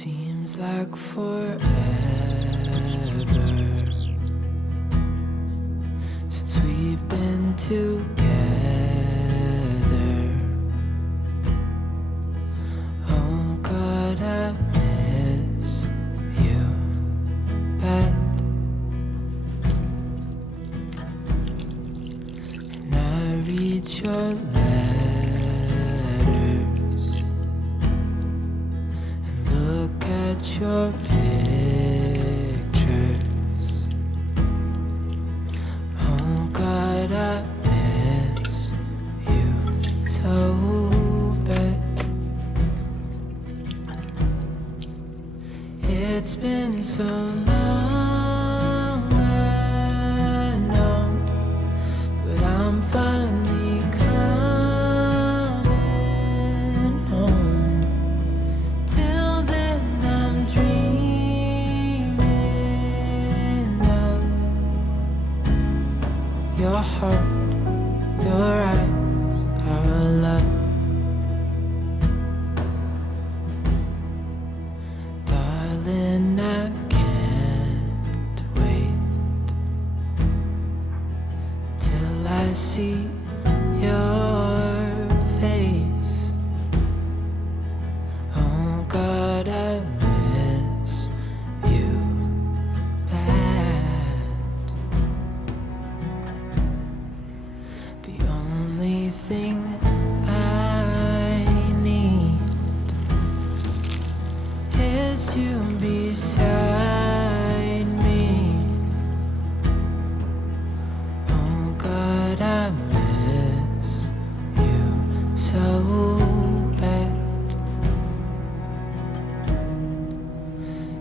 Seems like forever since we've been together. Oh God, I miss you bad, and I read your letters and look at your pictures. Oh God, I miss you so bad. It's been so long, I know, but I'm finally coming home. Till then I'm dreaming of your heart, your eyes, our love. Darling, I can't wait till I see your face. Oh God, I miss you bad. The only thing I need is you beside me. Oh God, I miss you so bad.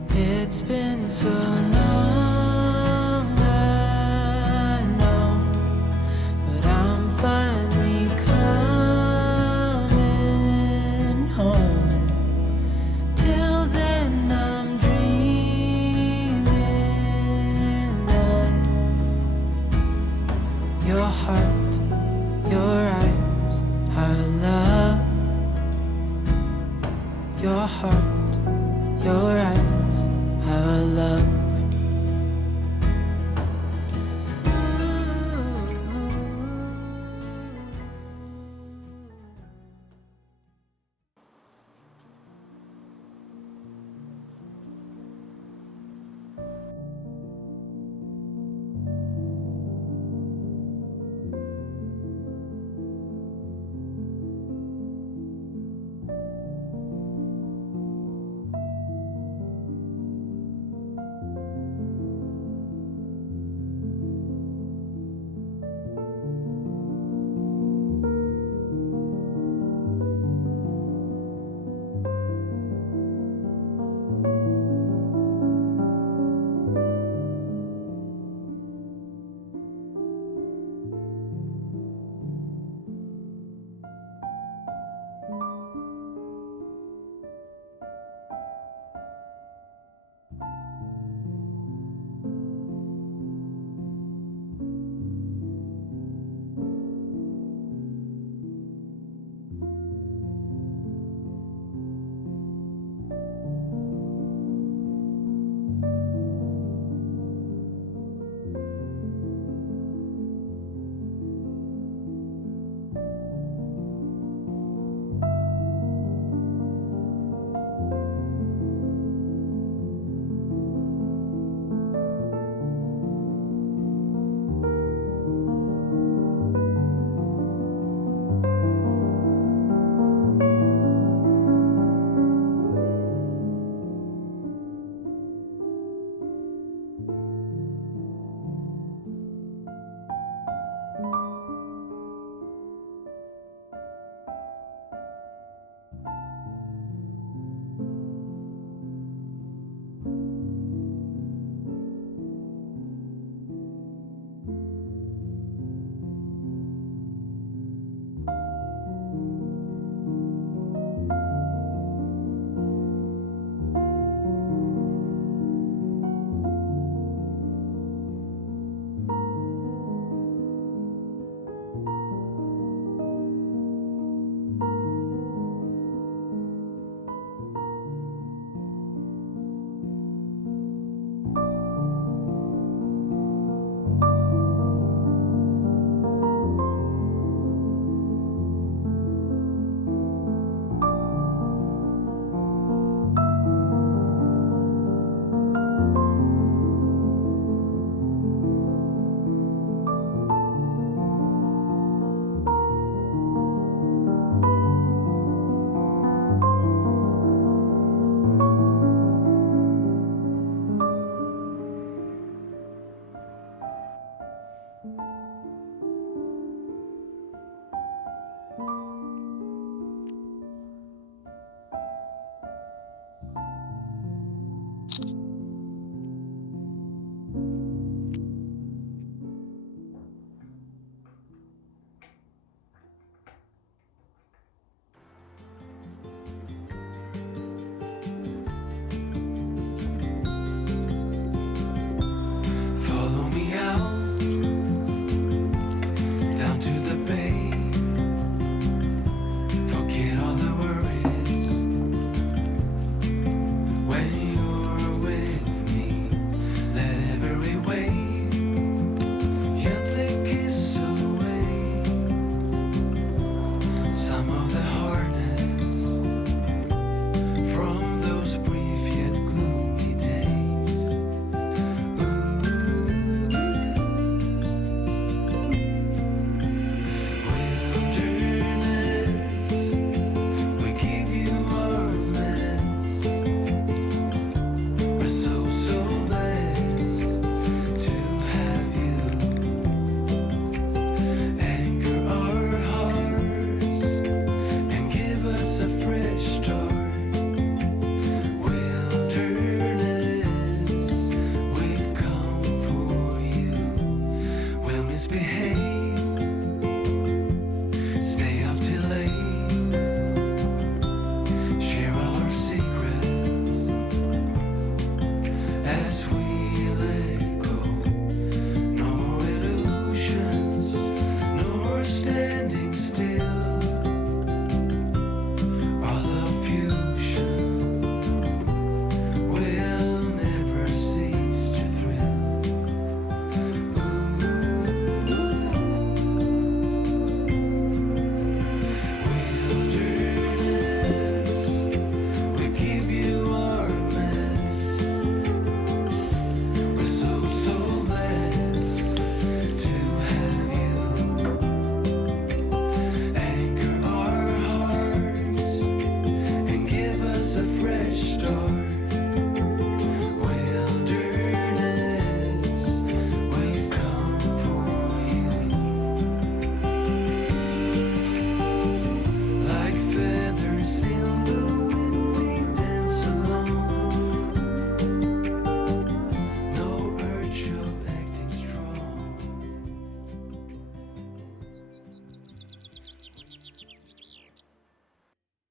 It's been so long, I know, but I'm finally coming home. Till then I'm dreaming of your heart, your eyes, our love. Your heart, your eyes, our love.